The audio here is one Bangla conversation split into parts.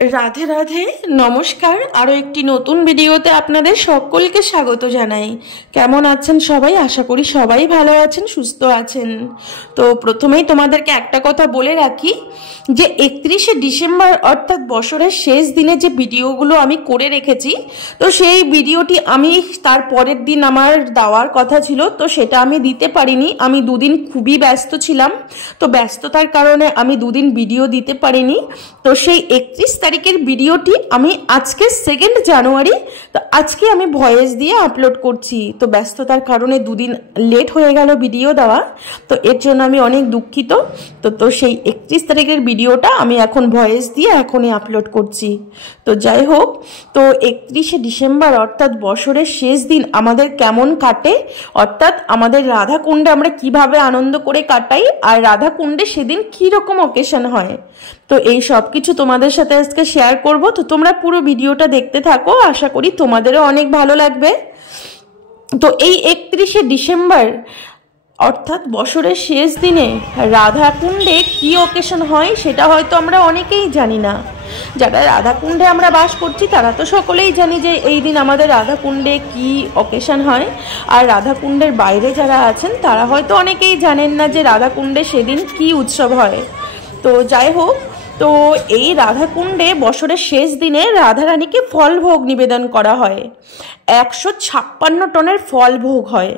রাধে রাধে, নমস্কার। আরও একটি নতুন ভিডিওতে আপনাদের সকলকে স্বাগত জানাই। কেমন আছেন সবাই? আশা করি সবাই ভালো আছেন, সুস্থ আছেন। তো প্রথমেই তোমাদেরকে একটা কথা বলে রাখি যে 31শে ডিসেম্বর অর্থাৎ বছরের শেষ দিনে যে ভিডিওগুলো আমি করে রেখেছি, তো সেই ভিডিওটি আমি তার পরের দিন আমার দেওয়ার কথা ছিল, তো সেটা আমি দিতে পারিনি। আমি দুদিন খুবই ব্যস্ত ছিলাম, তো ব্যস্ততার কারণে আমি দুদিন ভিডিও দিতে পারিনি। তো সেই 31 তারিখের ভিডিওটি আমি আজকে 2 জানুয়ারি, তো আজকে আমি ভয়েস দিয়ে আপলোড করছি। তো ব্যস্ততার কারণে দুদিন লেট হয়ে গেল ভিডিও দেওয়া, তো এর জন্য আমি অনেক দুঃখিত। তো সেই 31 তারিখের ভিডিওটা আমি এখন ভয়েস দিয়ে এখনই আপলোড করছি। তো যাই হোক, তো 31শে ডিসেম্বর অর্থাৎ বছরের শেষ দিন আমাদের কেমন কাটে, অর্থাৎ আমাদের রাধাকুণ্ডে আমরা কিভাবে আনন্দ করে কাটাই, আর রাধাকুণ্ডে সেদিন কীরকম অকেশন হয়, তো এই সব কিছু তোমাদের সাথে আজকে শেয়ার করব। তো তোমরা পুরো ভিডিওটা দেখতে থাকো, আশা করি তোমাদেরও অনেক ভালো লাগবে। তো এই 31শে ডিসেম্বর অর্থাৎ বছরের শেষ দিনে রাধাকুণ্ডে কি অকেশন হয় সেটা হয়তো আমরা অনেকেই জানি না। যারা রাধাকুণ্ডে আমরা বাস করছি তারা তো সকলেই জানি যে এই দিন আমাদের রাধাকুণ্ডে কি অকেশন হয়, আর রাধাকুণ্ডের বাইরে যারা আছেন তারা হয়তো অনেকেই জানেন না যে রাধাকুণ্ডে সেদিন কি উৎসব হয়। তো যাই হোক, তো এই রাধাকুণ্ডে বছরের শেষ দিনে রাধারানীকে ফল ভোগ নিবেদন করা হয়। 156 টনের ফল ভোগ হয়।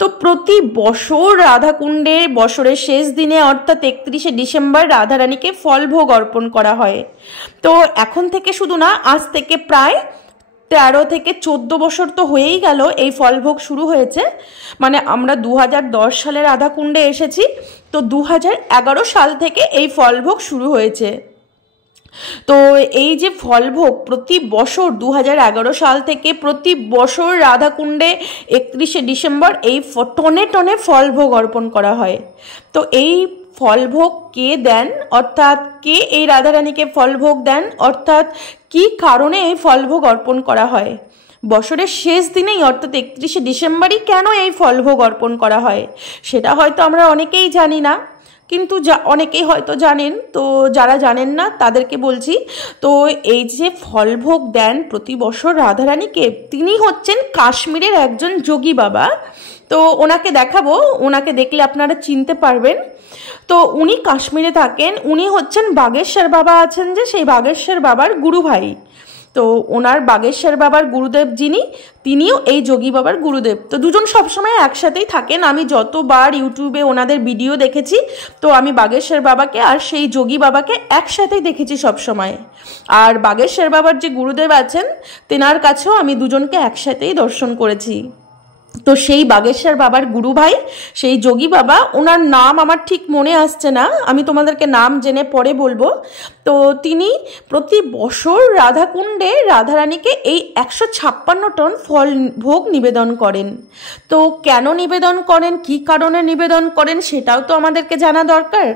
তো প্রতি বছর রাধাকুণ্ডে বছরের শেষ দিনে অর্থাৎ 31শে ডিসেম্বর রাধারানীকে ফল ভোগ অর্পণ করা হয়। তো এখন থেকে শুধু না, আজ থেকে প্রায় 13 থেকে 14 বছর তো হয়েই গেল এই ফলভোগ শুরু হয়েছে। মানে আমরা 2010 সালে রাধাকুণ্ডে এসেছি, তো 2011 সাল থেকে এই ফলভোগ শুরু হয়েছে। তো এই যে ফলভোগ প্রতি বছর 2011 সাল থেকে প্রতি বছর রাধাকুণ্ডে 31শে ডিসেম্বর এই টনে টনে ফলভোগ অর্পণ করা হয়। তো এই ফলভোগ কে দেন, অর্থাৎ কে এই রাধারানীকে ফলভোগ দেন, অর্থাৎ কি কারণে এই ফলভোগ অর্পণ করা হয় বছরের শেষ দিনেই অর্থাৎ 31শে ডিসেম্বরই কেন এই ফলভোগ অর্পণ করা হয় সেটা হয়তো আমরা অনেকেই জানি না, কিন্তু অনেকেই হয়তো জানেন। তো যারা জানেন না তাদেরকে বলছি, তো এই যে ফলভোগ দেন প্রতি বছর রাধারানীকে, তিনি হচ্ছেন কাশ্মীরের একজন যোগী বাবা। তো ওনাকে দেখাবো, ওনাকে দেখলে আপনারা চিনতে পারবেন। তো উনি কাশ্মীরে থাকেন, উনি হচ্ছেন বাগেশ্বর বাবা আছেন যে, সেই বাগেশ্বর বাবার গুরু ভাই। তো ওনার বাগেশ্বর বাবার গুরুদেব যিনি, তিনিও এই যোগী বাবার গুরুদেব। তো দুজন সবসময় একসাথেই থাকেন। আমি যতবার ইউটিউবে ওনাদের ভিডিও দেখেছি, তো আমি বাগেশ্বর বাবাকে আর সেই যোগী বাবাকে একসাথেই দেখেছি সবসময়। আর বাগেশ্বর বাবার যে গুরুদেব আছেন, তেনার কাছেও আমি দুজনকে একসাথেই দর্শন করেছি। তো সেই বাগেশ্বর বাবার গুরু ভাই, সেই যোগী বাবা, ওনার নাম আমার ঠিক মনে আসছে না, আমি তোমাদেরকে নাম জেনে পরে বলবো। তো তিনি প্রতি বছর রাধাকুণ্ডে রাধারানীকে এই 156 টন ফল ভোগ নিবেদন করেন। তো কেন নিবেদন করেন, কি কারণে নিবেদন করেন সেটাও তো আমাদেরকে জানা দরকার,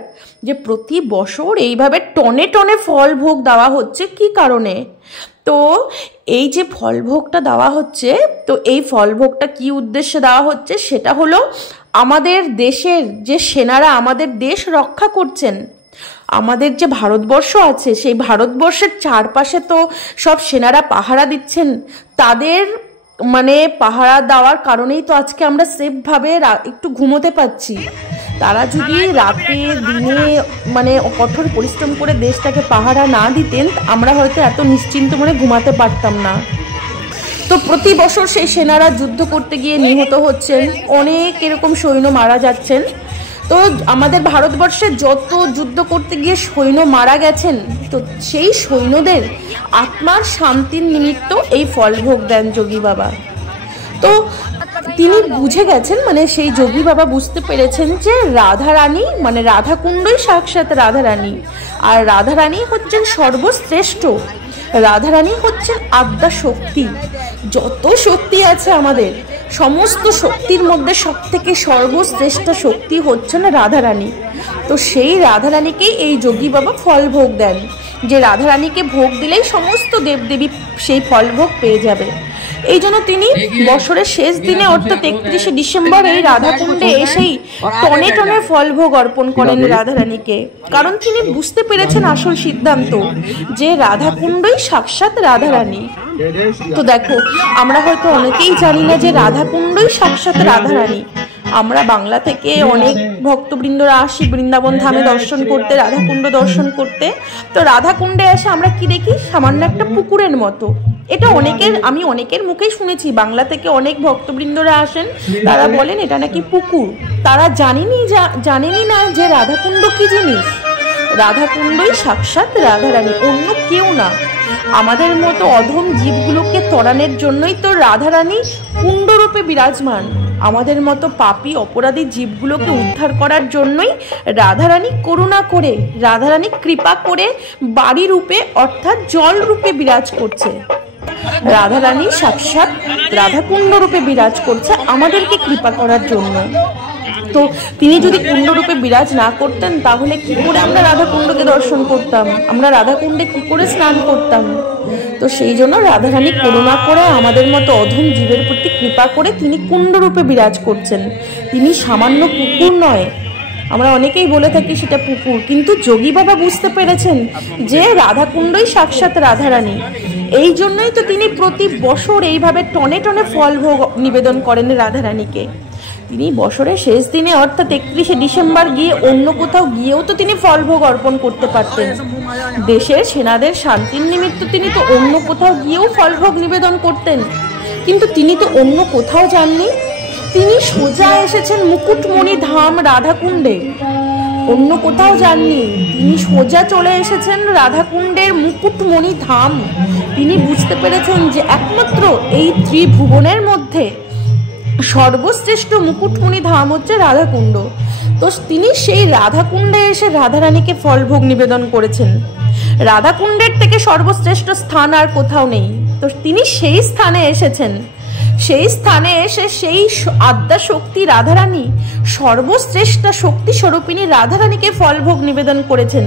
যে প্রতি বছর এইভাবে টনে টনে ফল ভোগ দেওয়া হচ্ছে কি কারণে। তো এই যে ফলভোগটা দেওয়া হচ্ছে, তো এই ফলভোগটা কি উদ্দেশ্যে দেওয়া হচ্ছে সেটা হলো আমাদের দেশের যে সেনারা আমাদের দেশ রক্ষা করছেন, আমাদের যে ভারতবর্ষ আছে সেই ভারতবর্ষের চারপাশে তো সব সেনারা পাহারা দিচ্ছেন, তাদের মানে পাহারা দেওয়ার কারণেই তো আজকে আমরা সেফভাবে একটু ঘুমোতে পারছি। তারা যদি রাতে দিনে মানে কঠোর পরিশ্রম করে দেশটাকে পাহারা না দিতেন, আমরা হয়তো এত নিশ্চিন্ত মনে ঘুমাতে পারতাম না। তো প্রতি বছর সেই সেনারা যুদ্ধ করতে গিয়ে নিহত হচ্ছেন, অনেক এরকম সৈন্য মারা যাচ্ছেন। তো আমাদের ভারতবর্ষে যত যুদ্ধ করতে গিয়ে সৈন্য মারা গেছেন, তো সেই সৈন্যদের আত্মার শান্তির নিমিত্ত এই ফলভোগ দেন যোগী বাবা। তো তিনি বুঝে গেছেন, মানে সেই যোগী বাবা বুঝতে পেরেছেন যে রাধারানী মানে রাধাকুণ্ডই সাক্ষাৎ রাধারানী, আর রাধারানী হচ্ছেন সর্বশ্রেষ্ঠ। রাধারানী হচ্ছেন আদ্যা শক্তি। যত শক্তি আছে আমাদের সমস্ত শক্তির মধ্যে সবথেকে সর্বশ্রেষ্ঠ শক্তি হচ্ছেন রাধারানী। তো সেই রাধারানীকেই এই যোগী বাবা ফল ভোগ দেন, যে রাধারানীকে ভোগ দিলেই সমস্ত দেবদেবী সেই ফল ভোগ পেয়ে যাবে। এই জন্য তিনি বছরের শেষ দিনে অর্থাৎ 31শে ডিসেম্বর এই রাধাকুণ্ডে এসেই টনে টনে ফলভোগ অর্পণ করেন রাধারানীকে। কারণ তিনি বুঝতে পেরেছেন আসল সিদ্ধান্ত যে রাধাকুণ্ডই সাক্ষাৎ রাধারানী। তো দেখো, আমরা হয়তো অনেকেই জানি না যে রাধাকুণ্ডই সাক্ষাৎ রাধারানী। আমরা বাংলা থেকে অনেক ভক্তবৃন্দরা আসি বৃন্দাবন ধামে দর্শন করতে, রাধাকুণ্ড দর্শন করতে। তো রাধাকুণ্ডে এসে আমরা কি দেখি? সামান্য একটা পুকুরের মতো। এটা আমি অনেকের মুখেই শুনেছি, বাংলা থেকে অনেক ভক্তবৃন্দরা আসেন, তারা বলেন এটা নাকি পুকুর। তারা জানেনি না যে রাধাকুণ্ড কি জিনিস। রাধাকুণ্ডই সাক্ষাৎ রাধারানী, অন্য কেউ না। আমাদের মতো অধম জীবগুলোকে তড়ানোর জন্যই তো রাধারানী কুণ্ডরূপে বিরাজমান। আমাদের মতো পাপী অপরাধী জীবগুলোকে উদ্ধার করার জন্যই রাধারানী করুণা করে, রাধারানী কৃপা করে বাড়ি রূপে অর্থাৎ জল রূপে বিরাজ করছে। রাধারানী সাক্ষাৎ রাধাকুণ্ড রূপে বিরাজ করছে আমাদেরকে কৃপা করার জন্য। তো তিনি যদি কুণ্ডরূপে বিরাজ না করতেন তাহলে কি করে আমরা রাধাকুণ্ডকে দর্শন করতাম? আমরা রাধাকুণ্ডে কি করে স্নান করতাম? তো সেই জন্য রাধারানী করুণা করে আমাদের মতো অধম জীবের প্রতি কৃপা করে তিনি কুণ্ডরূপে বিরাজ করছেন। তিনি সামান্য পুকুর নয়। আমরা অনেকেই বলে থাকি সেটা পুকুর, কিন্তু যোগী বাবা বুঝতে পেরেছেন যে রাধাকুণ্ডই সাক্ষাৎ রাধারানী। এই জন্যই তো তিনি প্রতি বছর এইভাবে টনে টনে ফল ভোগ নিবেদন করেন রাধারানীকে। তিনি বছরের শেষ দিনে অর্থাৎ 31শে ডিসেম্বর গিয়ে অন্য কোথাও গিয়েও তো তিনি ফলভোগ অর্পণ করতে পারতেন। দেশের সেনাদের শান্তির নিমিত্ত তিনি তো অন্য কোথাও গিয়েও ফলভোগ নিবেদন করতেন, কিন্তু তিনি তো অন্য কোথাও যাননি। তিনি সোজা এসেছেন মুকুটমণি ধাম রাধাকুণ্ডে, অন্য কোথাও যাননি। তিনি সোজা চলে এসেছেন রাধাকুণ্ডের মুকুটমণি ধাম। তিনি বুঝতে পেরেছেন যে একমাত্র এই ত্রিভুবনের মধ্যে সর্বশ্রেষ্ঠ মুকুটমণি ধাম হচ্ছে রাধাকুণ্ড। তো তিনি সেই রাধাকুণ্ডে এসে রাধারানীকে ফলভোগ নিবেদন করেছেন। রাধাকুণ্ডের থেকে সর্বশ্রেষ্ঠ স্থান আর কোথাও নেই। তো তিনি সেই স্থানে এসেছেন। সেই স্থানে এসে সেই আদ্যা শক্তি রাধারানী, সর্বশ্রেষ্ঠ শক্তি স্বরূপিণী রাধারানীকে ফলভোগ নিবেদন করেছেন।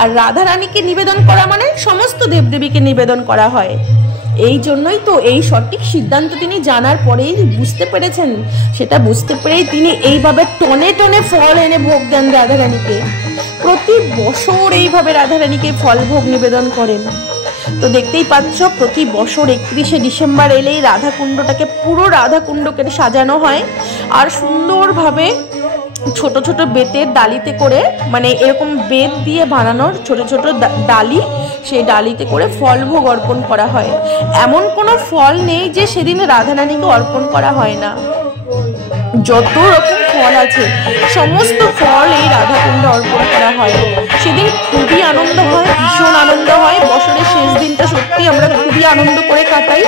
আর রাধারানীকে নিবেদন করা মানে সমস্ত দেবদেবীকে নিবেদন করা হয়। এই জন্যই তো এই সঠিক সিদ্ধান্ত তিনি জানার পরেই বুঝতে পেরেছেন। সেটা বুঝতে পেরেই তিনি এইভাবে টনে টনে ফল এনে ভোগ দেন রাধারানীকে। প্রতি বছর এইভাবে রাধারানীকে ফল ভোগ নিবেদন করেন। তো দেখতেই পাচ্ছ, প্রতি বছর 31শে ডিসেম্বর এলেই রাধাকুণ্ডটাকে, পুরো রাধাকুণ্ডকে সাজানো হয়। আর সুন্দরভাবে ছোট ছোট বেতের ডালিতে করে, মানে এরকম বেত দিয়ে বানানোর ছোট ছোট ডালি, সেই ডালিতে করে ফলভোগ অর্পণ করা হয়। এমন কোনো ফল নেই যে সেদিন রাধারানীকে অর্পণ করা হয় না। যত রকম ফল আছে সমস্ত ফল এই রাধাকুণ্ডে অর্পণ করা হয়। সেদিন খুবই আনন্দ হয়, ভীষণ আনন্দ হয়। বছরের শেষ দিনটা সত্যি আমরা খুবই আনন্দ করে কাটাই।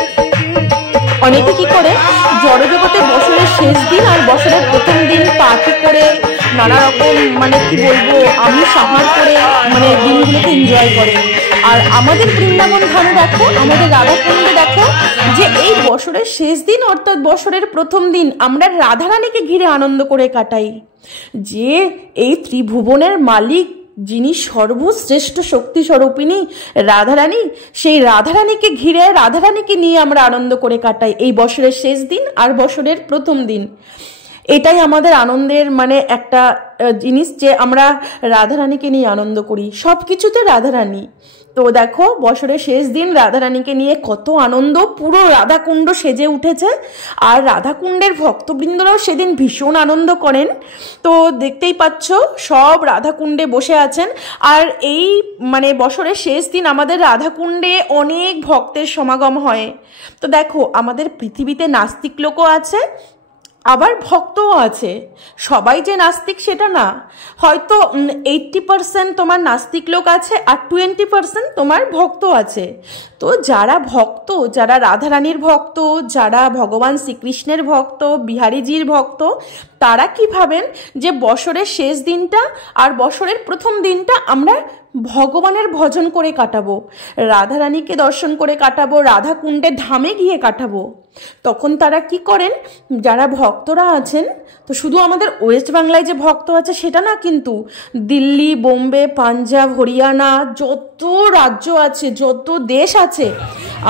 অনেকে কি করে, জড়জগতে বছরের শেষ দিন আর বছরের প্রথম দিন পার্টি করে, নানা রকম মানে কি বলবো আমিষ আহার করে মানে দিনগুলোকে এনজয় করে। আর আমাদের বৃন্দাবন ধামে দেখো, আমাদের রাধাকুণ্ডে দেখো যে এই বছরের শেষ দিন অর্থাৎ বছরের প্রথম দিন আমরা রাধারানীকে ঘিরে আনন্দ করে কাটাই। যে এই ত্রিভুবনের মালিক, যিনি সর্বশ্রেষ্ঠ শক্তি স্বরূপিণী রাধারানী, সেই রাধারানীকে ঘিরে, রাধারানীকে নিয়ে আমরা আনন্দ করে কাটাই এই বছরের শেষ দিন আর বছরের প্রথম দিন। এটাই আমাদের আনন্দের মানে একটা জিনিস যে আমরা রাধারানীকে নিয়ে আনন্দ করি। সব কিছুতে রাধারানী। তো দেখো, বছরের শেষ দিন রাধারানীকে নিয়ে কত আনন্দ, পুরো রাধাকুণ্ড সেজে উঠেছে। আর রাধাকুণ্ডের ভক্তবৃন্দরাও সেদিন ভীষণ আনন্দ করেন। তো দেখতেই পাচ্ছ, সব রাধাকুণ্ডে বসে আছেন। আর এই মানে বছরের শেষ দিন আমাদের রাধাকুণ্ডে অনেক ভক্তের সমাগম হয়। তো দেখো, আমাদের পৃথিবীতে নাস্তিক লোকও আছে, আবার ভক্তও আছে। সবাই যে নাস্তিক সেটা না, হয়তো 80% তোমার নাস্তিক লোক আছে আর 20% তোমার ভক্ত আছে। তো যারা ভক্ত, যারা রাধারানীর ভক্ত, যারা ভগবান শ্রীকৃষ্ণের ভক্ত, বিহারীজির ভক্ত, তারা কি ভাবেন যে বছরের শেষ দিনটা আর বছরের প্রথম দিনটা আমরা ভগবানের ভজন করে কাটাবো, রাধারানীকে দর্শন করে কাটাবো, রাধাকুণ্ডে ধামে গিয়ে কাটাবো। তখন তারা কি করেন, যারা ভক্তরা আছেন, তো শুধু আমাদের ওয়েস্ট বাংলায় যে ভক্ত আছে সেটা না, কিন্তু দিল্লি, বোম্বে, পাঞ্জাব, হরিয়ানা, যত রাজ্য আছে, যত দেশ আছে,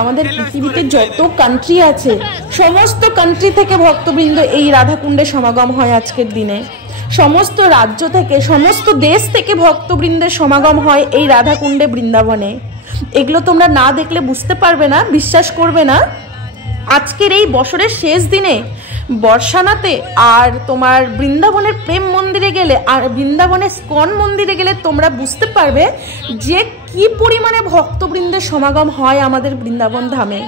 আমাদের পৃথিবীতে যত কান্ট্রি আছে, সমস্ত কান্ট্রি থেকে ভক্তবৃন্দ এই রাধাকুণ্ডে সমাগম হয় আজকের দিনে। সমস্ত রাজ্য থেকে, সমস্ত দেশ থেকে ভক্তবৃন্দের সমাগম হয় এই রাধাকুণ্ডে, বৃন্দাবনে। এগুলো তোমরা না দেখলে বুঝতে পারবে না, বিশ্বাস করবে না। আজকের এই বছরের শেষ দিনে বর্ষানাতে আর তোমার বৃন্দাবনের প্রেম মন্দিরে গেলে, আর বৃন্দাবনের স্কন মন্দিরে গেলে তোমরা বুঝতে পারবে যে কি পরিমাণে ভক্তবৃন্দের সমাগম হয় আমাদের বৃন্দাবন ধামে।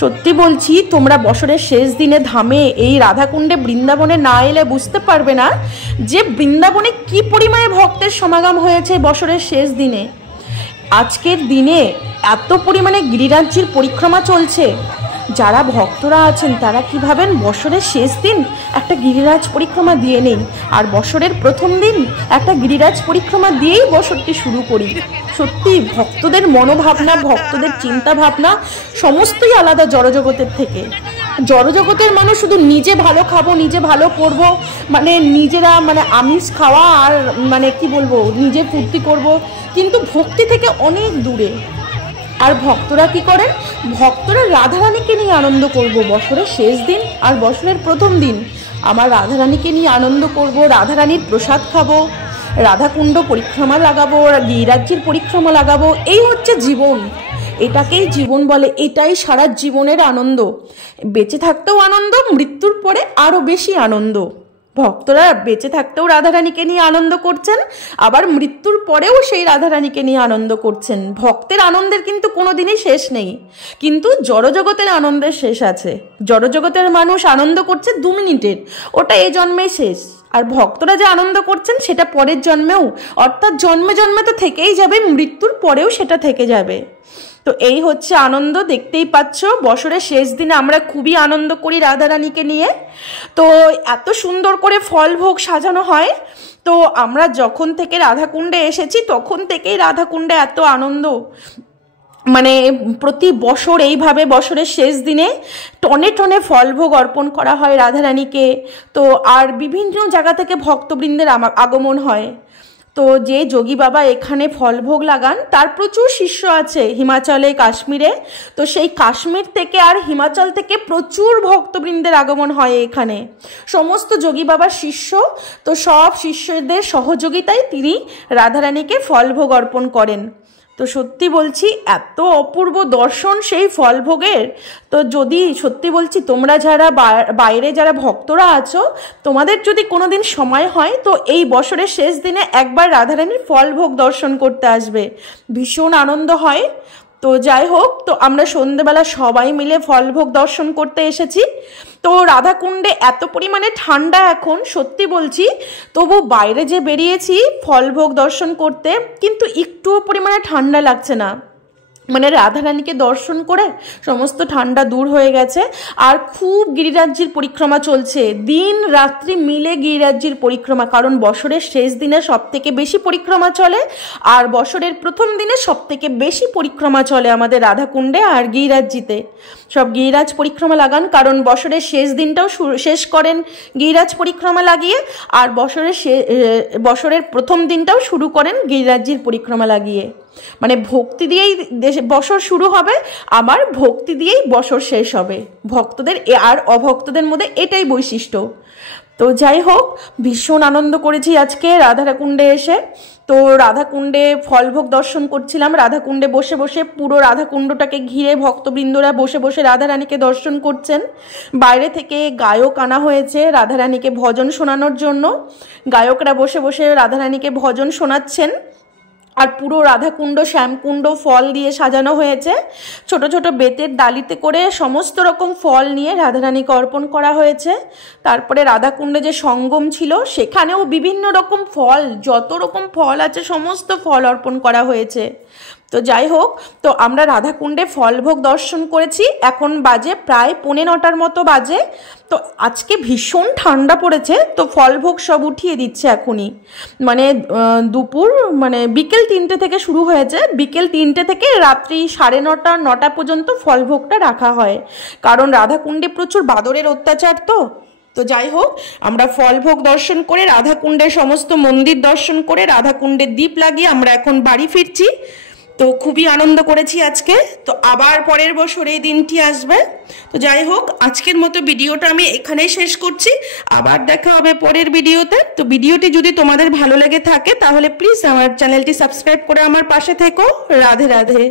সত্যি বলছি, তোমরা বছরের শেষ দিনে ধামে এই রাধাকুণ্ডে বৃন্দাবনে না এলে বুঝতে পারবে না যে বৃন্দাবনে কি পরিমাণে ভক্তের সমাগম হয়েছে বছরের শেষ দিনে। আজকের দিনে এত পরিমাণে গিরিরাজ্যের পরিক্রমা চলছে। যারা ভক্তরা আছেন তারা কি ভাবেন, বছরের শেষ দিন একটা গিরিরাজ পরিক্রমা দিয়ে নেই, আর বছরের প্রথম দিন একটা গিরিরাজ পরিক্রমা দিয়েই বছরটি শুরু করি। সত্যি ভক্তদের মনোভাবনা, ভক্তদের চিন্তা ভাবনা সমস্তই আলাদা জড়জগতের থেকে। জড়জগতের মানুষ শুধু নিজে ভালো খাবো, নিজে ভালো করব, মানে নিজেরা মানে আমিষ খাওয়া আর মানে কি বলবো, নিজে ফুর্তি করব, কিন্তু ভক্তি থেকে অনেক দূরে। আর ভক্তরা কি করেন, ভক্তরা রাধারানীকে নিয়ে আনন্দ করব বছরের শেষ দিন আর বছরের প্রথম দিন। আমার রাধারানীকে নিয়ে আনন্দ করব, রাধারানীর প্রসাদ খাবো, রাধাকুণ্ড পরিক্রমা লাগাবো, গিরিরাজ্যের পরিক্রমা লাগাবো। এই হচ্ছে জীবন, এটাকেই জীবন বলে, এটাই সারা জীবনের আনন্দ। বেঁচে থাকতেও আনন্দ, মৃত্যুর পরে আরও বেশি আনন্দ। ভক্তরা বেঁচে থাকতেও রাধারানীকে নিয়ে আনন্দ করছেন, আবার মৃত্যুর পরেও সেই রাধারানীকে নিয়ে আনন্দ করছেন। ভক্তের আনন্দের কিন্তু কোনোদিনই শেষ নেই, কিন্তু জড়জগতের আনন্দের শেষ আছে। জড়জগতের মানুষ আনন্দ করছে 2 মিনিটের, ওটা এই জন্মেই শেষ। আর ভক্তরা যে আনন্দ করছেন সেটা পরের জন্মেও, অর্থাৎ জন্মে জন্মে তো থেকেই যাবে, মৃত্যুর পরেও সেটা থেকে যাবে। তো এই হচ্ছে আনন্দ, দেখতেই পাচ্ছ বছরের শেষ দিনে আমরা খুবই আনন্দ করি রাধারানীকে নিয়ে। তো এত সুন্দর করে ফল ভোগ সাজানো হয়। তো আমরা যখন থেকে রাধাকুণ্ডে এসেছি তখন থেকেই রাধাকুণ্ডে এত আনন্দ, মানে প্রতি বছর এইভাবে বছরের শেষ দিনে টনে টনে ফল ভোগ অর্পণ করা হয় রাধারানীকে। তো আর বিভিন্ন জায়গা থেকে ভক্তবৃন্দের আগমন হয়। তো যে যোগী বাবা এখানে ফলভোগ লাগান তার প্রচুর শিষ্য আছে হিমাচলে, কাশ্মীরে। তো সেই কাশ্মীর থেকে আর হিমাচল থেকে প্রচুর ভক্তবৃন্দের আগমন হয় এখানে, সমস্ত যোগী বাবার শিষ্য। তো সব শিষ্যদের সহযোগিতায় তিনি রাধারানীকে ফলভোগ অর্পণ করেন। তো সত্যি বলছি এত অপূর্ব দর্শন সেই ফলভোগের। তো যদি সত্যি বলছি তোমরা যারা বাইরে যারা ভক্তরা আছো, তোমাদের যদি কোনোদিন সময় হয় তো এই বছরের শেষ দিনে একবার রাধারানীর ফলভোগ দর্শন করতে আসবে, ভীষণ আনন্দ হয়। তো যাই হোক, তো আমরা সন্ধ্যেবেলা সবাই মিলে ফলভোগ দর্শন করতে এসেছি। তো রাধাকুণ্ডে এত পরিমাণে ঠান্ডা এখন, সত্যি বলছি, তবু বাইরে যে বেরিয়েছি ফলভোগ দর্শন করতে, কিন্তু একটুও পরিমাণে ঠান্ডা লাগছে না। মানে রাধারানীকে দর্শন করে সমস্ত ঠান্ডা দূর হয়ে গেছে। আর খুব গিরিরাজ্যের পরিক্রমা চলছে, দিন রাত্রি মিলে গিরিরাজ্যের পরিক্রমা, কারণ বছরের শেষ দিনে সব থেকে বেশি পরিক্রমা চলে, আর বছরের প্রথম দিনে সব থেকে বেশি পরিক্রমা চলে আমাদের রাধাকুণ্ডে আর গিরিরাজ্যিতে। সব গিরিরাজ পরিক্রমা লাগান, কারণ বছরের শেষ দিনটাও শেষ করেন গিরিরাজ পরিক্রমা লাগিয়ে, আর বছরের প্রথম দিনটাও শুরু করেন গিরিরাজ্যের পরিক্রমা লাগিয়ে। মানে ভক্তি দিয়েই বছর শুরু হবে, আবার ভক্তি দিয়েই বছর শেষ হবে। ভক্তদের আর অভক্তদের মধ্যে এটাই বৈশিষ্ট্য। তো যাই হোক, ভীষণ আনন্দ করেছি আজকে রাধাকুণ্ডে এসে। তো রাধাকুণ্ডে ফলভোগ দর্শন করছিলাম, রাধাকুণ্ডে বসে বসে পুরো রাধাকুণ্ডটাকে ঘিরে ভক্তবৃন্দরা বসে বসে রাধারানীকে দর্শন করছেন। বাইরে থেকে গায়ক আনা হয়েছে রাধারানীকে ভজন শোনানোর জন্য, গায়করা বসে বসে রাধারানীকে ভজন শোনাচ্ছেন। আর পুরো রাধাকুণ্ড শ্যামকুণ্ড ফল দিয়ে সাজানো হয়েছে, ছোট ছোট বেতের ডালিতে করে সমস্ত রকম ফল নিয়ে রাধারানীকে অর্পণ করা হয়েছে। তারপরে রাধাকুণ্ডে যে সঙ্গম ছিল সেখানেও বিভিন্ন রকম ফল, যত রকম ফল আছে সমস্ত ফল অর্পণ করা হয়েছে। তো যাই হোক, তো আমরা রাধাকুণ্ডে ফলভোগ দর্শন করেছি। এখন বাজে প্রায় 9:45 মতো বাজে। তো আজকে ভীষণ ঠান্ডা পড়েছে, তো ফলভোগ সব উঠিয়ে দিচ্ছে এখনই। মানে দুপুর মানে বিকেল 3টে থেকে শুরু হয়েছে, বিকেল 3টে থেকে রাত্রি 9:30 পর্যন্ত ফলভোগটা রাখা হয়, কারণ রাধাকুণ্ডে প্রচুর বাদরের অত্যাচার। তো যাই হোক, আমরা ফলভোগ দর্শন করে রাধাকুণ্ডের সমস্ত মন্দির দর্শন করে রাধাকুণ্ডের দীপ লাগিয়ে আমরা এখন বাড়ি ফিরছি। তো খুবই আনন্দ করেছি আজকে। তো আবার পরের বছর এই দিনটি আসবে। তো যাই হোক, আজকের মতো ভিডিওটা আমি এখানেই শেষ করছি। আবার দেখা হবে পরের ভিডিওতে। তো ভিডিওটি যদি তোমাদের ভালো লেগে থাকে তাহলে প্লিজ আমার চ্যানেলটি সাবস্ক্রাইব করে আমার পাশে থেকো। রাধে রাধে।